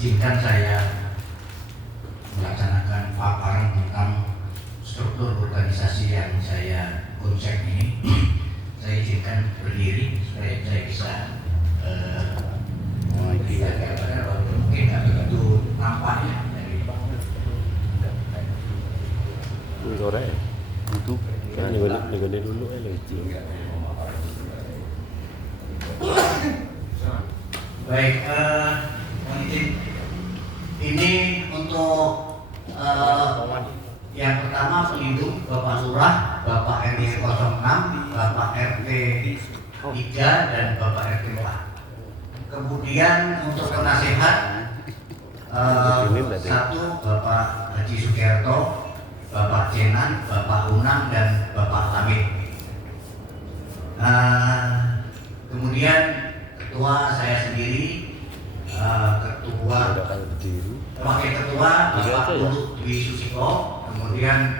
izinkan saya melaksanakan paparan tentang struktur organisasi yang saya konsep ini. Saya izinkan berdiri supaya saya bisa kita gambarkan, walaupun mungkin nggak begitu nampak ya dari sore itu kan negara dulu lagi. Baik, ini untuk yang pertama pelindung Bapak Lurah, Bapak RT 06, Bapak RT 3 dan Bapak RT 4. Kemudian untuk penasehat satu Bapak Haji Sugiarto, Bapak Jenan, Bapak Unang dan Bapak Hamid. Kemudian ketua saya sendiri, wakil ketua Bapak Lulu Dwi Susiko, kemudian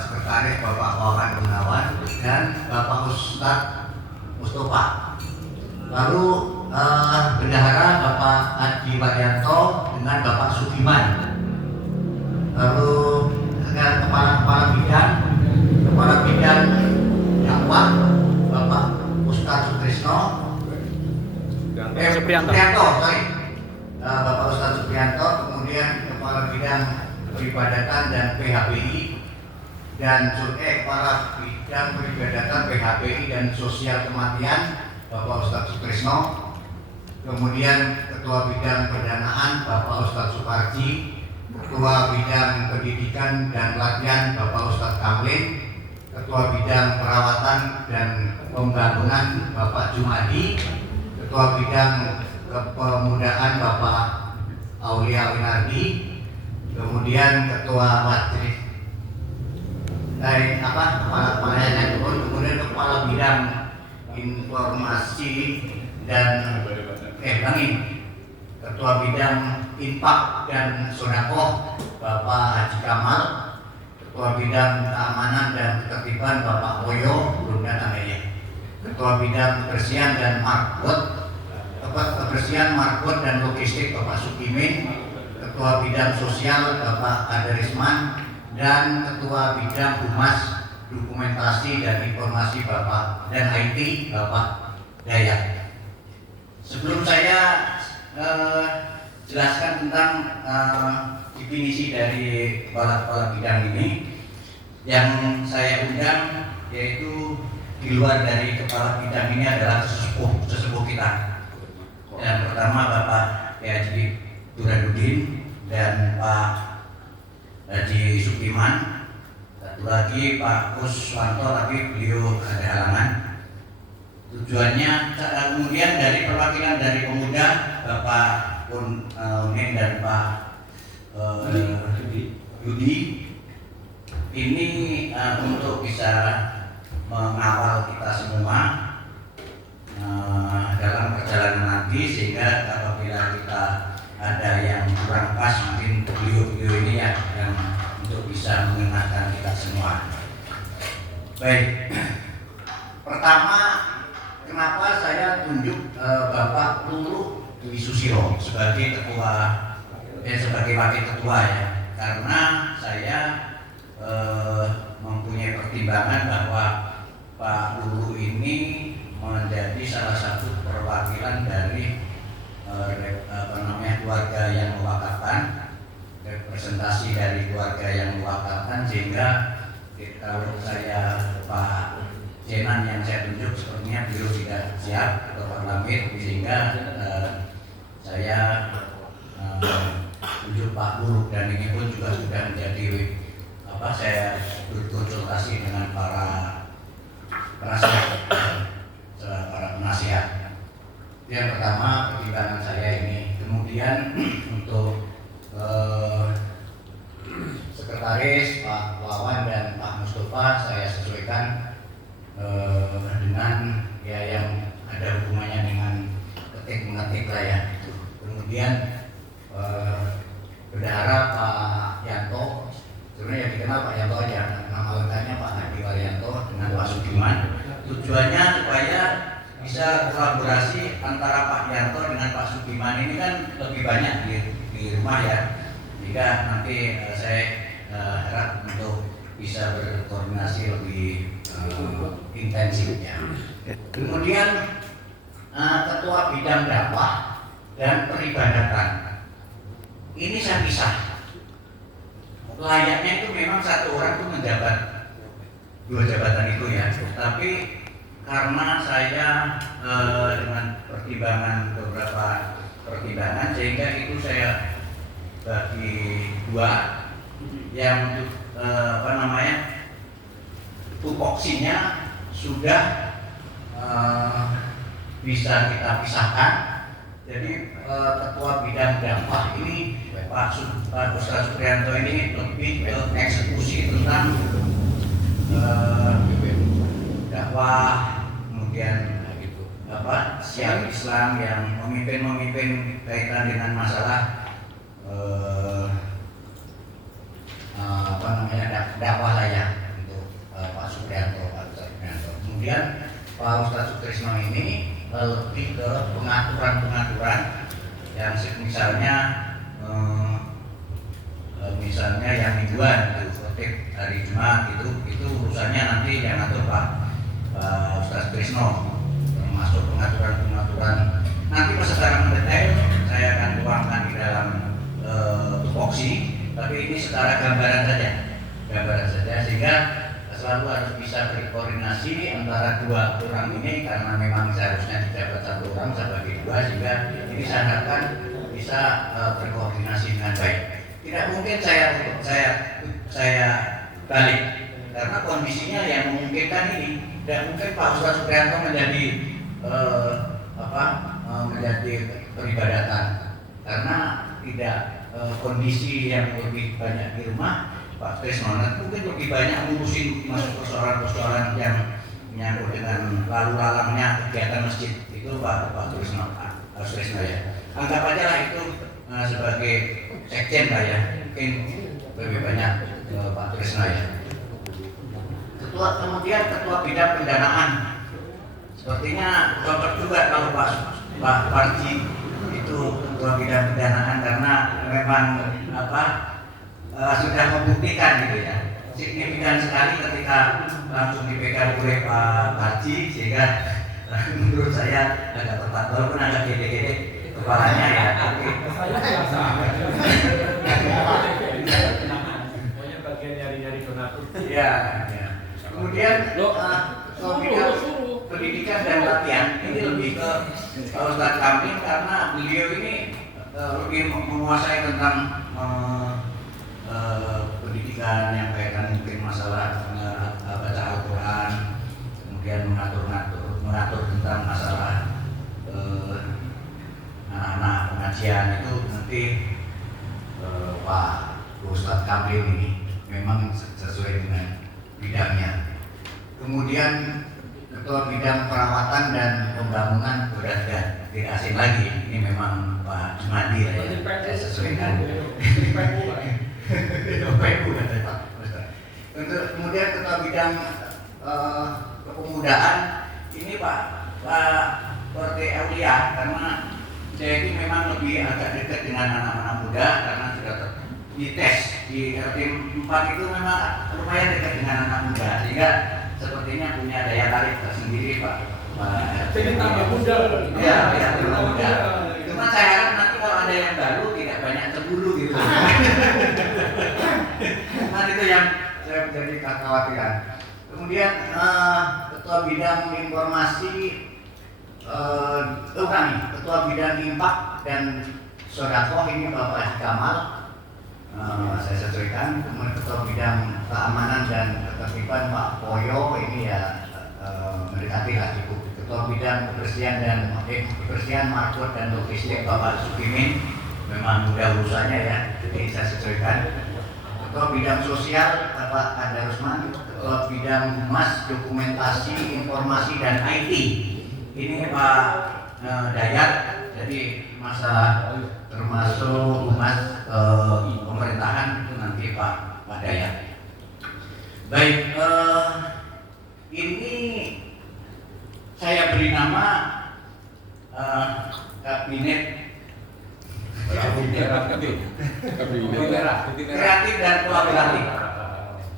sekretaris Bapak Wawan Gunawan dan Bapak Ustadz Mustafa. Lalu bendahara Bapak Adi Waryanto dengan Bapak Sugiman. Lalu kepala bidang dakwah Bapak Ustadz Sutrisno, Bapak Ustadz Supriyanto, kemudian kepala bidang peribadatan dan PHBI dan kepala bidang peribadatan PHBI dan sosial kematian Bapak Ustadz Sutrisno, kemudian ketua bidang pendanaan Bapak Ustadz Suparji, ketua bidang pendidikan dan pelatihan Bapak Ustadz Kamlin, ketua bidang perawatan dan pembangunan Bapak Jumadi, ketua bidang kepemudaan Bapak Aulia Winardi, kemudian ketua majelis kemudian kepala bidang informasi dan ketua bidang infak dan sodakoh Bapak Haji Kamal, ketua bidang keamanan dan ketertiban Bapak Woyo, belum datang ya, ketua bidang kebersihan dan marbot dan logistik Bapak Sukimin, ketua bidang sosial Bapak Kaderisman, dan ketua bidang humas dokumentasi dan informasi Bapak dan IT Bapak Dayak. Sebelum saya jelaskan tentang definisi dari kepala bidang ini, yang saya undang yaitu di luar dari kepala bidang ini adalah sesepuh kita. Yang pertama Bapak Haji Burhanuddin dan Pak Haji Sukiman. Satu lagi Pak Kuswanto, tapi beliau ada halangan. Tujuannya kemudian dari perwakilan dari pemuda Bapak Unin dan Pak Yudi ini untuk bisa mengawal kita semua dalam perjalanan nanti, sehingga apabila kita ada yang kurang pas, mungkin beliau ini yang untuk bisa mengingatkan kita semua. Baik, pertama, kenapa saya tunjuk Bapak Lulu Dwi Susilo sebagai sebagai wakil ketua ya? Karena saya mempunyai pertimbangan bahwa Pak Lulu ini menjadi salah satu perwakilan dari keluarga yang mewakafkan, representasi dari keluarga yang mewakafkan, sehingga kalau saya Pak Jenan yang saya tunjuk sepertinya beliau tidak siap atau parlemen, sehingga saya tunjuk Pak Guru, dan ini pun juga sudah menjadi saya berkonsultasi dengan para penasihat. Yang pertama pertimbangan saya ini. Kemudian untuk sekretaris Pak Wawan dan Pak Mustafa saya sesuaikan dengan ya yang ada hubungannya dengan ketik-mengetik lah ya. Kemudian bendahara Pak Yanto, sebenarnya dikenal Pak Yanto aja, nama lengkapnya Pak Adi Waryanto dengan Pak Sugiman. Tujuannya supaya bisa kolaborasi antara Pak Yanto dengan dengan Pak Sugiman ini kan lebih banyak di rumah ya, jika nanti saya harap untuk bisa berkoordinasi lebih intensif ya. Kemudian ketua bidang dakwah dan peribadatan ini saya pisah. Layaknya itu memang satu orang itu menjabat dua jabatan itu ya, tapi karena saya dengan pertimbangan beberapa pertimbangan sehingga itu saya bagi dua, yang tupoksinya sudah bisa kita pisahkan. Jadi ketua bidang dakwah ini Pak Ustaz Supriyanto ini lebih ke eksekusi tentang dakwah, kemudian siar Islam yang memimpin kaitan dengan masalah dakwah lah ya untuk Pak Supriyanto. Kemudian Pak Ustaz Sutrisno ini lebih ke pengaturan yang misalnya yang mingguan itu khotib hari Jumat itu urusannya nanti yang atur Pak Ustaz Sutrisno, termasuk pengaturan nanti secara mendetail saya akan tuangkan di dalam tupoksi, tapi ini secara gambaran saja sehingga selalu harus bisa berkoordinasi antara dua orang ini, karena memang seharusnya dijabat satu orang sebagai dua, sehingga ini saya harapkan bisa berkoordinasi dengan baik. Tidak mungkin saya balik karena kondisinya yang memungkinkan ini. Tidak mungkin Pak Ustaz Supriyanto menjadi menjadi peribadatan, karena tidak kondisi yang lebih banyak di rumah Pak Trisno. Mungkin lebih banyak ngurusin masuk persoalan-persoalan yang menyangkut dengan lalu lalangnya kegiatan masjid itu Pak Trisno ya. Anggap aja lah itu sebagai sekjen lah ya, mungkin lebih banyak Pak Trisno ya. Kemudian ketua bidang pendanaan, sepertinya cocok juga kalau Pak Parji itu ketua bidang pendanaan, karena memang sudah membuktikan gitu ya, signifikan sekali ketika langsung dipegang oleh Pak Parji, sehingga menurut saya agak tepat, walaupun agak gede-gede kepalanya ya, tapi pokoknya bagian nyari-nyari donatur. ya. Kemudian bidang pendidikan dan latihan ini lebih ke Pak Ustadz Kamil, karena beliau ini lebih menguasai tentang pendidikan yang kaitan mungkin masalah baca Al-Quran, kemudian mengatur tentang masalah anak-anak pengajian itu nanti Pak Ustadz Kamil ini memang sesuai dengan bidangnya. Kemudian ketua bidang perawatan dan pembangunan sudah tidak asing lagi, ini memang Pak Jumadi ya, saya sesuaikan. Untuk kemudian ketua bidang kepemudaan ini Pak RT Aulia, karena saya ini memang lebih agak dekat dengan anak-anak muda karena sudah dites di RT 4 itu memang lumayan dekat dengan anak muda, sehingga sepertinya punya daya tarik tersendiri Pak. Jadi tambah muda. Iya, tambah muda. Cuma saya harap nanti kalau ada yang baru tidak banyak terburu gitu. Nah itu yang saya menjadi kekhawatiran. Kemudian ketua bidang informasi, ketua bidang impak dan sodakoh ini Bapak Haji Kamal. Saya sesuaikan. Kemudian ketua bidang keamanan dan ketertiban Pak Poyo, ini ya mendekati lah cukup. Ketua bidang kebersihan markot dan logistik Bapak Sugimin, memang mudah urusannya ya, jadi saya sesuaikan. Ketua bidang sosial Bapak Kadarusman, ketua bidang humas, dokumentasi, informasi dan IT ini Pak Dayat, jadi masalah termasuk humas pemerintahan itu nanti Pak Dayat. Baik, ini saya beri nama kabinet Merah putih. Putih merah. Kreatif dan kolaboratif.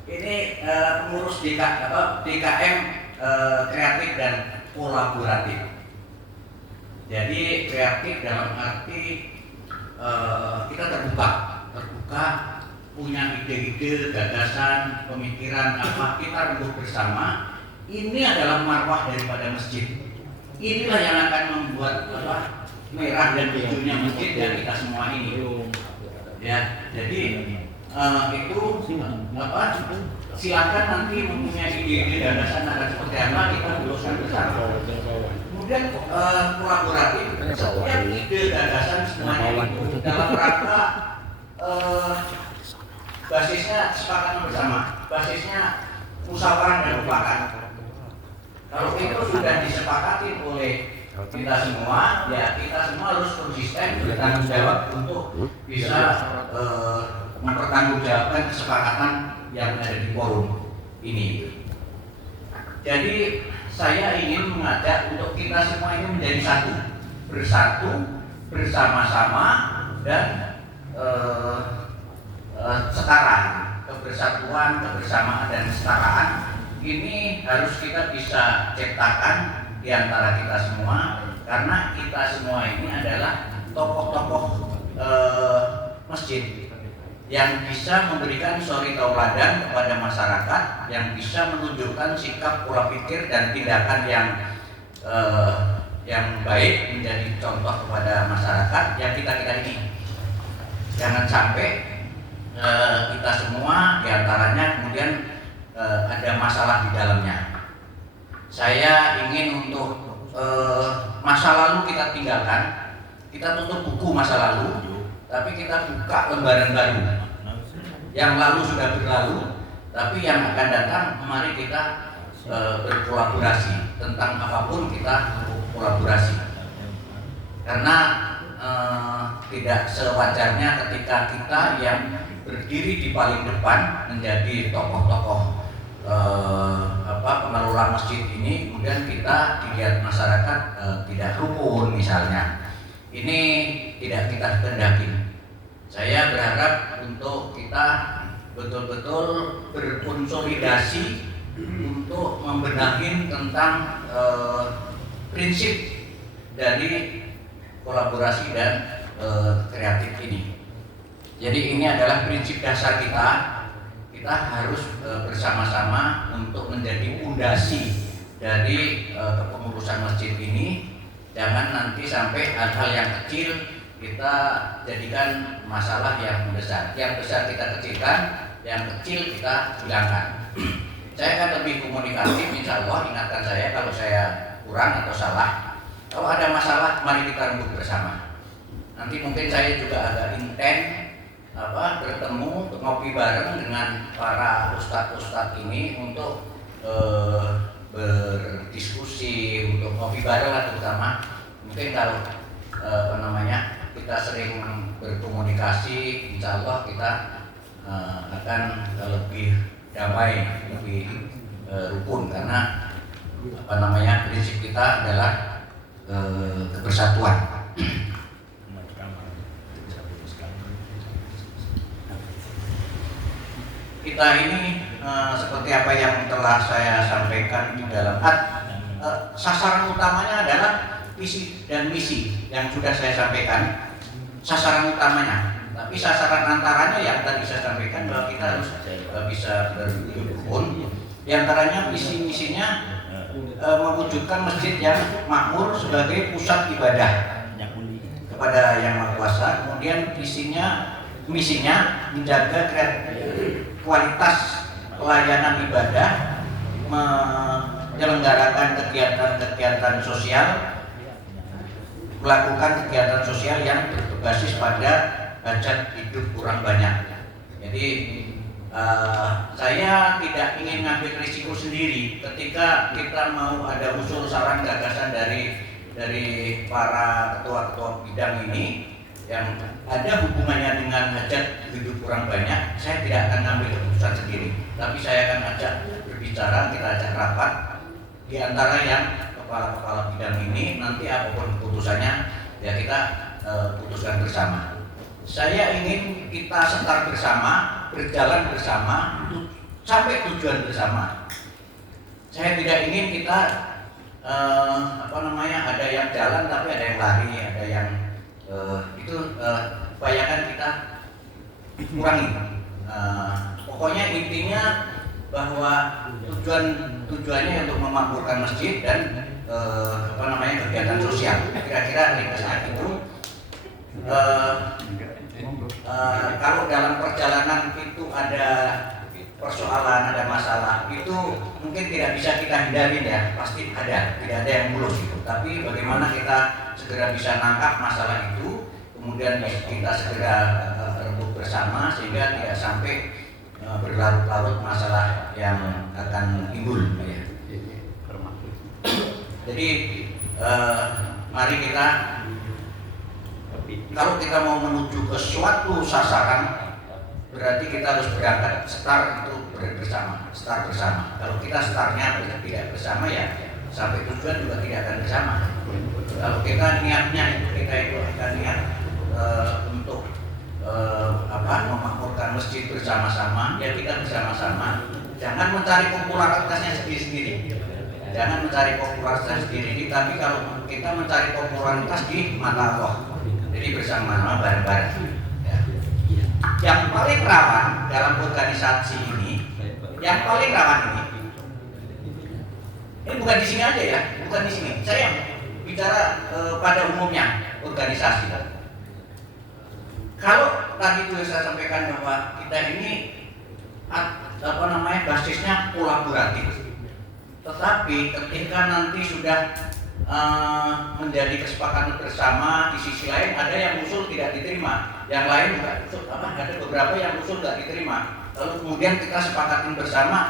Ini pengurus DKM kreatif dan kolaboratif. Jadi kreatif dalam arti kita terbuka, punya ide-ide, gagasan, pemikiran apa kita rembuk bersama. Ini adalah marwah daripada masjid. Inilah yang akan membuat merah dan hijaunya masjid dan kita semua ini. Ya, jadi itu silakan nanti mempunyai ide-ide gagasan akan seperti apa kita luruskan bersama. Kemudian kolaboratif, setiap ide gagasan semuanya itu dalam rangka basisnya kesepakatan bersama, basisnya musyawarah dan mufakat. Kalau itu sudah disepakati oleh kita semua, ya kita semua harus konsisten bertanggung jawab untuk bisa mempertanggungjawabkan kesepakatan yang ada di forum ini. Jadi saya ingin mengajak untuk kita semua ini menjadi satu, bersatu, bersama-sama dan setara. Kebersatuan, kebersamaan dan kesetaraan ini harus kita bisa ciptakan di antara kita semua, karena kita semua ini adalah tokoh-tokoh masjid yang bisa memberikan suri tauladan kepada masyarakat, yang bisa menunjukkan sikap, pola pikir dan tindakan yang baik menjadi contoh kepada masyarakat yang kita ini. Jangan sampai kita semua diantaranya kemudian ada masalah di dalamnya. Saya ingin untuk masa lalu kita tinggalkan, kita tutup buku masa lalu, tapi kita buka lembaran baru. Yang lalu sudah berlalu, tapi yang akan datang mari kita berkolaborasi. Tentang apapun kita kolaborasi. Karena tidak sewajarnya ketika kita yang berdiri di paling depan menjadi tokoh-tokoh pengelola masjid ini, kemudian kita dilihat masyarakat tidak rukun misalnya. Ini tidak kita kehendaki. Saya berharap untuk kita betul-betul berkonsolidasi untuk membenahi tentang prinsip dari kolaborasi dan kreatif ini. Jadi ini adalah prinsip dasar kita. Kita harus bersama-sama untuk menjadi fondasi dari kepengurusan masjid ini. Jangan nanti sampai hal-hal yang kecil kita jadikan masalah yang besar. Yang besar kita kecilkan, yang kecil kita hilangkan. Saya akan lebih komunikatif, insya Allah. Ingatkan saya kalau saya kurang atau salah. Kalau ada masalah, mari kita rembuk bersama. Nanti mungkin saya juga agak intens bertemu, ngopi bareng dengan para ustadz-ustadz ini untuk berdiskusi, untuk ngopi bareng lah terutama. Mungkin kalau kita sering berkomunikasi, insya Allah kita akan lebih damai, lebih rukun, karena prinsip kita adalah kebersatuan. Kita ini seperti apa yang telah saya sampaikan di dalam sasaran utamanya adalah visi dan misi yang sudah saya sampaikan, sasaran utamanya. Tapi sasaran antaranya yang tadi saya sampaikan bahwa kita harus bisa berrukun. Di antaranya visi misinya mewujudkan masjid yang makmur sebagai pusat ibadah kepada Yang Maha Kuasa. Kemudian misinya menjaga kualitas pelayanan ibadah, menyelenggarakan kegiatan-kegiatan sosial, melakukan kegiatan sosial yang berbasis pada hajat hidup orang banyak. Jadi saya tidak ingin ngambil risiko sendiri ketika kita mau ada usul saran gagasan dari para ketua-ketua bidang ini yang ada hubungannya dengan hajat hidup orang banyak. Saya tidak akan ngambil keputusan sendiri, tapi saya akan ajak berbicara, kita ajak rapat di antara yang kepala-kepala bidang ini. Nanti apapun keputusannya ya kita putuskan bersama. saya ingin kita setar bersama, berjalan bersama, sampai tujuan bersama. Saya tidak ingin kita ada yang jalan tapi ada yang lari, ada yang bayangkan kita kurangi. Pokoknya intinya bahwa tujuannya untuk memakmurkan masjid dan kegiatan sosial. Kira-kira ringkasnya itu. Kalau dalam perjalanan itu ada persoalan, ada masalah, itu mungkin tidak bisa kita hindarin ya, pasti ada, tidak ada yang mulus itu. Tapi bagaimana kita segera bisa nangkap masalah itu, kemudian kita segera rembuk bersama sehingga tidak sampai berlarut-larut masalah yang akan timbul. Ya. Jadi mari kita, kalau kita mau menuju ke suatu sasaran, berarti kita harus berangkat start itu bersama. Kalau kita startnya tidak bersama, ya sampai tujuan juga tidak akan bersama. Kalau kita niatnya kita itu akan niat untuk memakmurkan masjid bersama-sama, ya kita bersama-sama. Jangan mencari popularitasnya sendiri-sendiri. Tapi kalau kita mencari popularitas di mata Allah, jadi bersama-sama bareng-bareng. Ya. Yang paling rawan dalam organisasi ini, ini bukan di sini aja ya, bukan di sini. Saya bicara pada umumnya organisasi. Kalau tadi itu saya sampaikan bahwa kita ini basisnya kolaboratif. Tetapi ketika nanti sudah menjadi kesepakatan bersama, di sisi lain ada yang usul tidak diterima, yang lain juga usul, ada beberapa yang usul tidak diterima. Lalu kemudian kita sepakatin bersama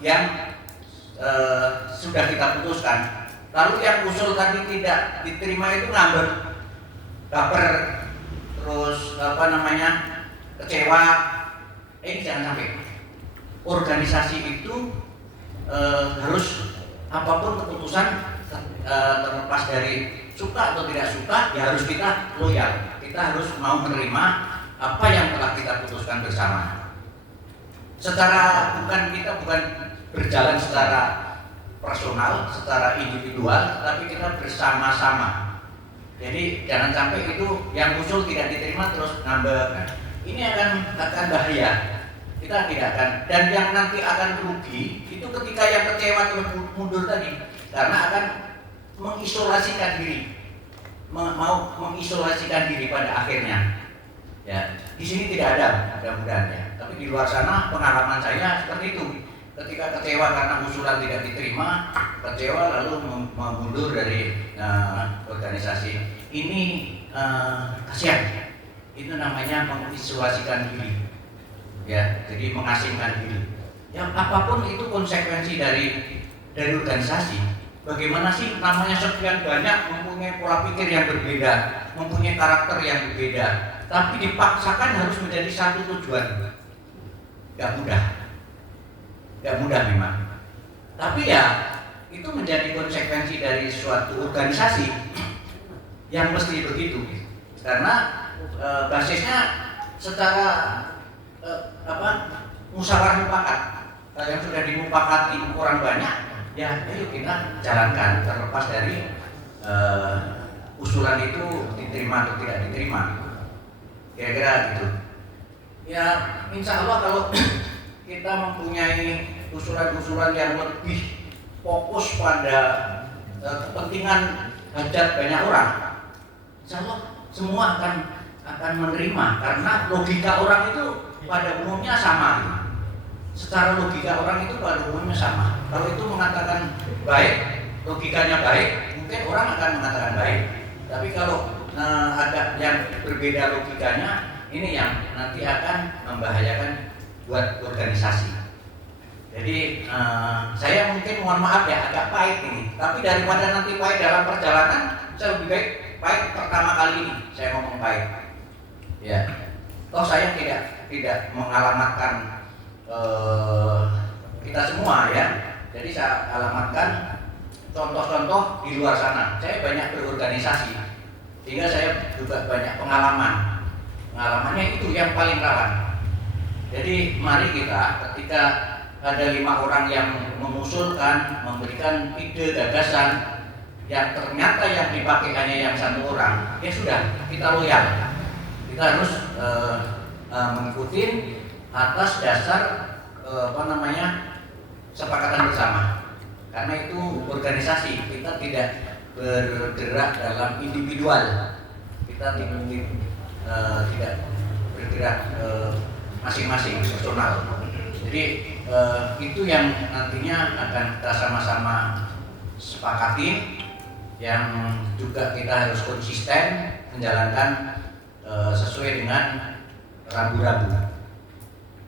yang sudah kita putuskan. Lalu yang usul tadi tidak diterima itu ngambek, baper, terus kecewa. Ini jangan sampai. Organisasi itu harus apapun keputusan, terlepas dari suka atau tidak suka, ya harus kita loyal. Kita harus mau menerima apa yang telah kita putuskan bersama. Kita bukan berjalan secara personal, secara individual, tapi kita bersama-sama. Jadi jangan sampai itu yang usul tidak diterima terus ngambek. Ini akan bahaya. Kita tidak akan, dan yang nanti akan rugi itu ketika yang kecewa terus mundur tadi, karena akan mengisolasikan diri, mau mengisolasikan diri pada akhirnya. Ya, di sini tidak ada mudah-mudahan ya. Tapi di luar sana pengalaman saya seperti itu. Ketika kecewa karena usulan tidak diterima, kecewa lalu mundur dari organisasi. Ini kasihan. Itu namanya mengisolasikan diri. Ya, jadi mengasingkan diri. Yang apapun itu konsekuensi dari organisasi. Bagaimana sih namanya sekian banyak mempunyai pola pikir yang berbeda, mempunyai karakter yang berbeda, tapi dipaksakan harus menjadi satu tujuan. Gak mudah memang. Tapi ya itu menjadi konsekuensi dari suatu organisasi yang mesti begitu. Karena basisnya secara musyawarah mufakat. Yang sudah dimufakati orang banyak, ya ayo kita jalankan terlepas dari usulan itu diterima atau tidak diterima. Kira-kira gitu. Ya insya Allah kalau kita mempunyai usulan-usulan yang lebih fokus pada kepentingan hajat banyak orang, insya Allah semua akan menerima, karena logika orang itu pada umumnya sama. Secara logika orang itu pada umumnya sama. Kalau itu mengatakan baik, logikanya baik, mungkin orang akan mengatakan baik. Tapi kalau ada yang berbeda logikanya, ini yang nanti akan membahayakan buat organisasi. Jadi saya mungkin mohon maaf ya agak pahit ini. Tapi daripada nanti pahit dalam perjalanan, saya lebih baik pahit pertama kali ini saya ngomong pahit. Ya, toh saya tidak mengalamatkan kita semua ya. Jadi saya alamatkan contoh-contoh di luar sana. Saya banyak berorganisasi, sehingga saya juga banyak pengalaman. pengalamannya itu yang paling rawan. Jadi mari kita ketika ada 5 orang yang mengusulkan, memberikan ide gagasan yang ternyata yang dipakai hanya yang 1 orang, ya sudah, kita loyal. Kita harus mengikuti atas dasar kesepakatan bersama. Karena itu organisasi, kita tidak bergerak dalam individual, kita tidak bergerak masing-masing personal. Jadi itu yang nantinya akan kita sama-sama sepakati, yang juga kita harus konsisten menjalankan sesuai dengan rambu-rambu.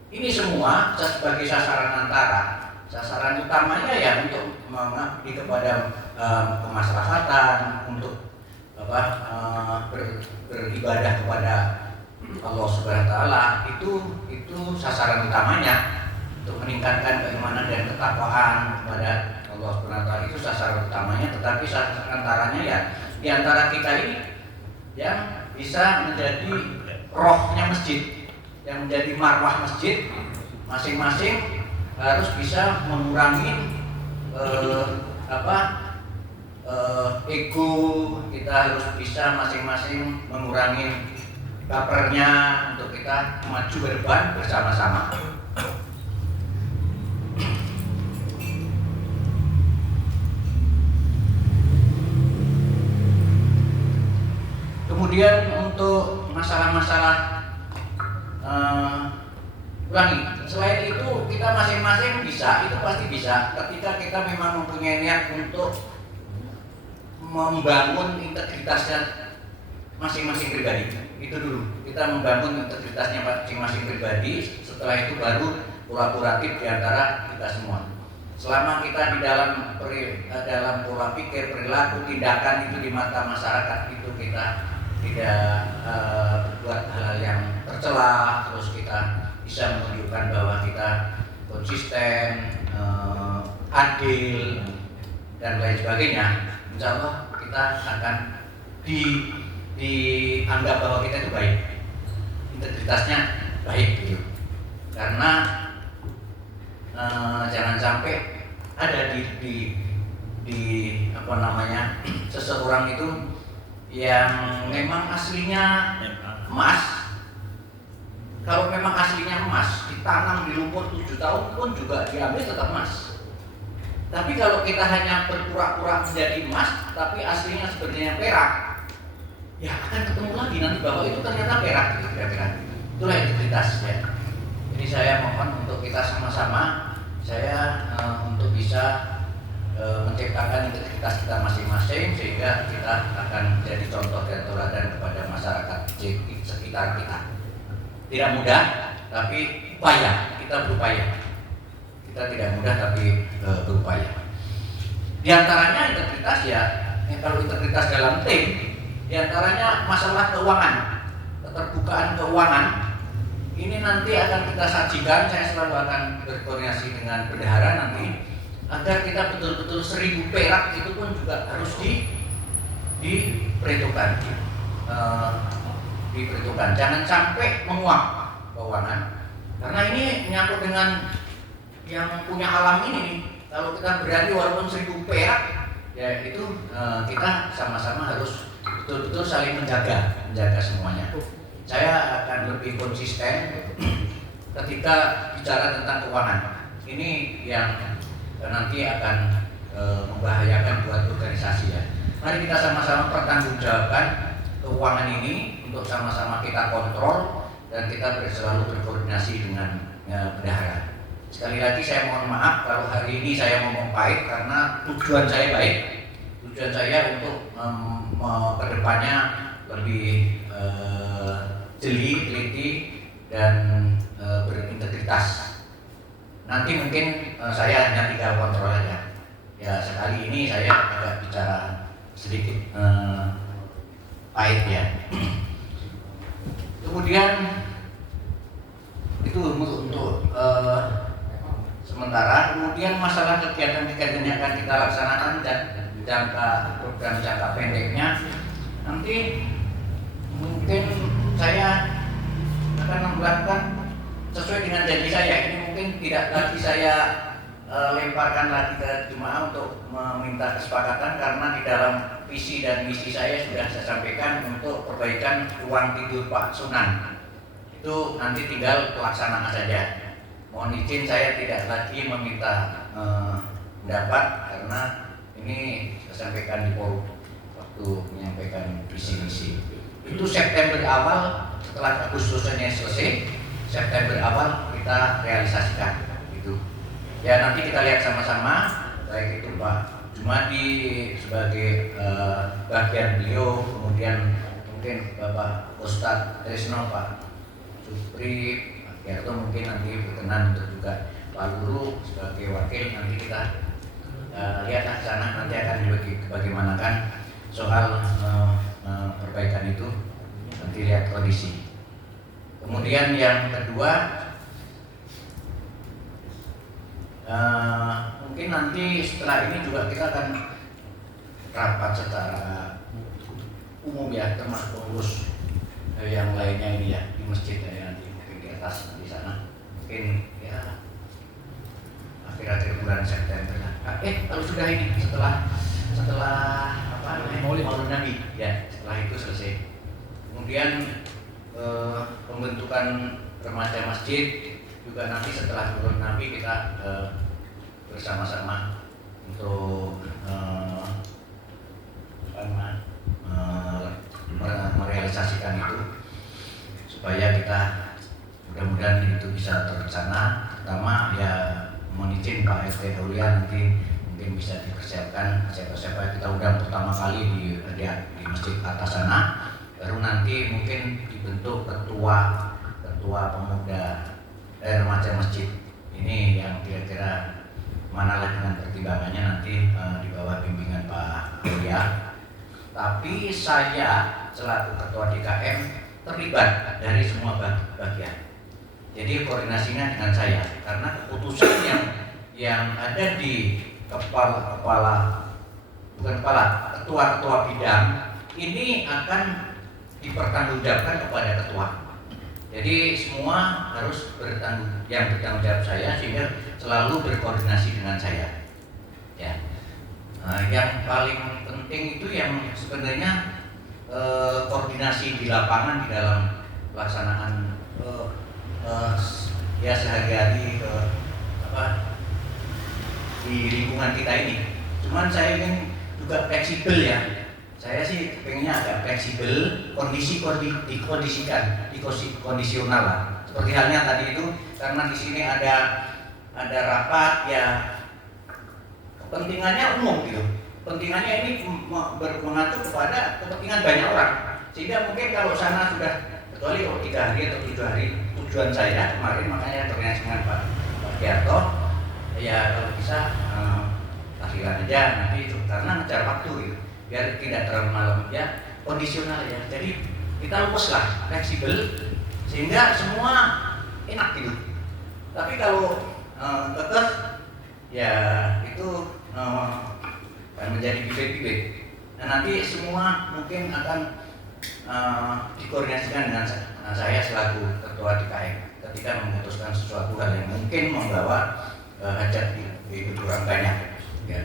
Ini semua sebagai sasaran antara. Sasaran utamanya ya untuk mengabdi kepada kemaslahatan, untuk beribadah kepada Allah Subhanahu wa taala, itu sasaran utamanya, untuk meningkatkan keimanan dan ketakwaan kepada Allah Subhanahu wa taala, itu sasaran utamanya. Tetapi sasaran antaranya ya di antara kita ini yang bisa menjadi rohnya masjid, yang menjadi marwah masjid, masing-masing harus bisa mengurangi ego. Kita harus bisa masing-masing mengurangi bapernya untuk kita maju ke depan bersama-sama. Kemudian untuk masalah-masalah ulangi, selain itu kita masing-masing bisa, itu pasti bisa ketika kita memang mempunyai niat untuk membangun integritasnya masing-masing pribadi. Itu dulu, kita membangun integritasnya masing-masing pribadi. Setelah itu baru kolaboratif di antara kita semua. Selama kita di dalam pola pikir, perilaku, tindakan itu di mata masyarakat itu kita tidak berbuat hal-hal yang tercela, terus kita bisa menunjukkan bahwa kita konsisten, adil, dan lain sebagainya, insya Allah kita akan dianggap bahwa kita itu baik, integritasnya baik gitu. Karena jangan sampai ada di seseorang itu yang memang aslinya emas. Kalau memang aslinya emas, ditanam di lumpur 7 tahun pun juga diambil tetap emas. Tapi kalau kita hanya berpura-pura menjadi emas, tapi aslinya sebenarnya perak, ya akan ketemu lagi nanti bahwa itu ternyata perak gitu kira-kira. Itulah integritas ya. Jadi saya mohon untuk kita sama-sama, untuk bisa menciptakan integritas kita masing-masing, sehingga kita akan menjadi contoh dan teladan kepada masyarakat sekitar kita. Tidak mudah, tapi upaya, kita berupaya. Kita tidak mudah tapi berupaya. Di antaranya integritas ya, kalau integritas dalam tim, di antaranya masalah keuangan, keterbukaan keuangan. Ini nanti akan kita sajikan, saya selalu akan berkoordinasi dengan bendahara nanti, agar kita betul-betul 1000 perak itu pun juga harus diperhitungkan. Jangan sampai menguap keuangan, karena ini menyangkut dengan yang punya alam ini nih. Kalau kita berani walaupun 1000 perak, ya itu kita sama-sama harus betul-betul saling menjaga semuanya. Saya akan lebih konsisten ketika bicara tentang keuangan. Ini yang nanti akan membahayakan buat organisasi ya. Mari kita sama-sama pertanggungjawabkan keuangan ini, untuk sama-sama kita kontrol dan kita selalu berkoordinasi dengan bendahara. Sekali lagi saya mohon maaf kalau hari ini saya ngomong pahit, karena tujuan saya baik. Tujuan saya untuk kedepannya lebih jeli, teliti, dan berintegritas. Nanti mungkin saya hanya tinggal kontrol aja. Ya sekali ini saya agak bicara sedikit pahit ya. Kemudian itu untuk sementara. Kemudian masalah kegiatan-kegiatan yang akan kita laksanakan dan program jangka pendeknya, nanti mungkin saya dilakukan sesuai dengan janji saya. Ini mungkin tidak lagi saya lemparkan lagi ke jemaah untuk meminta kesepakatan, karena di dalam visi dan misi saya sudah saya sampaikan untuk perbaikan ruang tidur Pak Sunan. Itu nanti tinggal pelaksanaan saja. Mohon izin saya tidak lagi meminta pendapat, karena ini saya sampaikan di forum waktu menyampaikan visi misi. Itu September awal, setelah Agustusnya selesai, September awal kita realisasikan itu. Ya nanti kita lihat sama-sama, baik itu Pak Jumadi sebagai bagian beliau, kemudian mungkin Bapak Ustadz Tresno, Pak Supri, Pak Yarto mungkin nanti berkenan untuk juga Pak Guru sebagai wakil. Nanti kita lihatlah sana, nanti akan bagaimanakan soal perbaikan itu, nanti lihat kondisi. Kemudian yang kedua, mungkin nanti setelah ini juga kita akan rapat secara umum ya, termasuk pengurus yang lainnya ini ya, di masjid ya, nanti mungkin di atas di sana, mungkin ya akhir-akhir bulan September lah. Kalau sudah ini setelah apa namanya, Maulid Nabi ya, setelah itu selesai. Kemudian pembentukan remaja masjid juga nanti setelah turun Nabi kita bersama-sama untuk merealisasikan itu, supaya kita mudah-mudahan itu bisa terlaksana. Pertama ya mohon izin Pak RT Aulia, nanti mungkin bisa dipersiapkan siapa-siapa kita undang pertama kali di masjid atas sana, baru nanti mungkin dibentuk ketua pemuda remaja masjid ini, yang kira-kira manalah dengan pertimbangannya nanti di bawah bimbingan Pak Aulia. Tapi saya selaku ketua DKM terlibat dari semua bagian. Jadi koordinasinya dengan saya, karena keputusan yang ada di ketua bidang ini akan dipertanggungjawabkan kepada ketua. Jadi semua harus bertanggung jawab saya, sehingga selalu berkoordinasi dengan saya. Ya, yang paling penting itu yang sebenarnya koordinasi di lapangan di dalam pelaksanaan ya sehari-hari di lingkungan kita ini. Cuman saya ingin juga fleksibel ya. Saya sih pengennya agak fleksibel, dikondisikan, kondisional lah. Seperti halnya tadi itu, karena di sini ada rapat ya, kepentingannya umum gitu. Kepentingannya ini mengatur kepada kepentingan banyak orang. Sehingga mungkin kalau sana sudah, kecuali kalau 3 hari atau 7 hari, tujuan saya kemarin makanya koordinasi dengan Pak Yarto, ya kalau bisa takhiran aja nanti itu, karena ngejar waktu gitu, biar tidak terlalu malam ya, kondisional ya. Jadi kita luas lah, fleksibel, sehingga semua enak gitu. Tapi kalau kekeh ya itu akan menjadi bibit-bibit. Nah nanti semua mungkin akan dikoordinasikan dengan saya selaku ketua DKM ketika memutuskan sesuatu hal yang mungkin membawa hajat di orang banyak ya.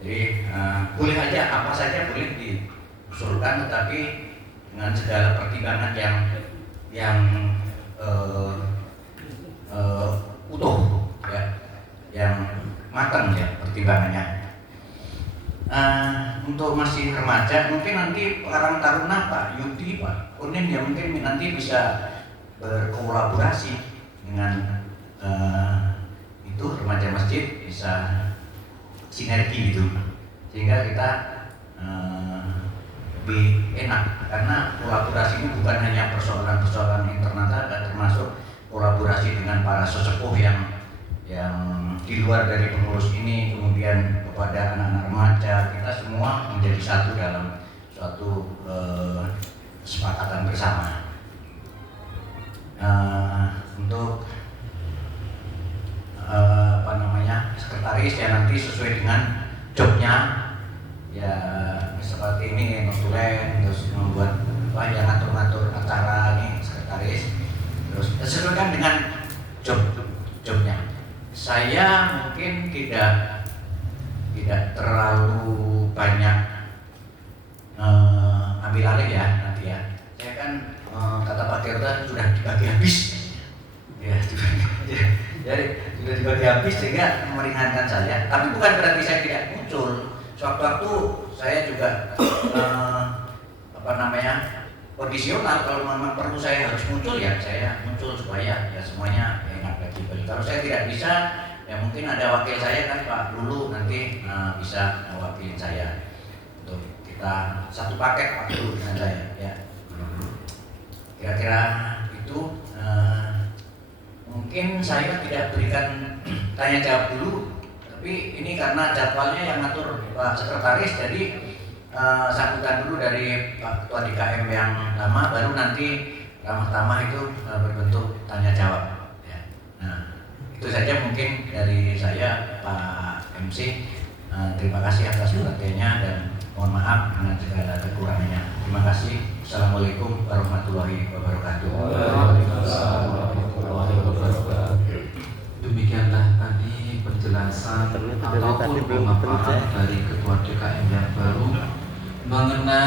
Jadi boleh aja apa saja boleh diusulkan, tetapi dengan segala pertimbangan yang utuh ya, yang matang ya pertimbangannya. Untuk masih remaja mungkin nanti Karang Taruna Pak Yudi, Pak Kunin ya mungkin nanti bisa berkolaborasi dengan itu remaja masjid, bisa sinergi gitu, sehingga kita lebih enak, karena kolaborasi ini bukan hanya persoalan-persoalan internal, termasuk kolaborasi dengan para sesepuh yang di luar dari pengurus ini, kemudian kepada anak-anak remaja, kita semua menjadi satu dalam suatu kesepakatan bersama. Untuk sekretaris ya nanti sesuai dengan jobnya ya, seperti ini notulen, terus membuat yang ngatur-ngatur acara nih sekretaris, terus sesuaikan dengan jobnya. Saya mungkin tidak terlalu banyak ambil alih ya nanti ya. Saya kan kata Pak Tirta sudah dibagi habis, ya jadi sudah dibagi habis sehingga meringankan saya. Tapi bukan berarti saya tidak muncul. Sewaktu-waktu saya juga kondisional, kalau memang perlu saya harus muncul ya saya muncul supaya ya semuanya enak fleksibel. Kalau saya tidak bisa ya mungkin ada wakil saya kan Pak Lulu nanti bisa mewakili saya untuk kita satu paket Pak Lulu dengan saya ya. Kira-kira itu mungkin saya tidak berikan tanya jawab dulu, tapi ini karena jadwalnya yang ngatur Pak Sekretaris, jadi sambutan dulu dari Pak Ketua DKM yang lama, baru nanti ramah tamah itu berbentuk tanya jawab. Ya. Nah, itu saja mungkin dari saya Pak MC. Terima kasih atas perhatiannya dan mohon maaf dengan segala kekurangannya. Terima kasih. Assalamualaikum warahmatullahi wabarakatuh. Demikianlah tadi penjelasan ataupun pemaparan dari Ketua DKM yang baru mengenai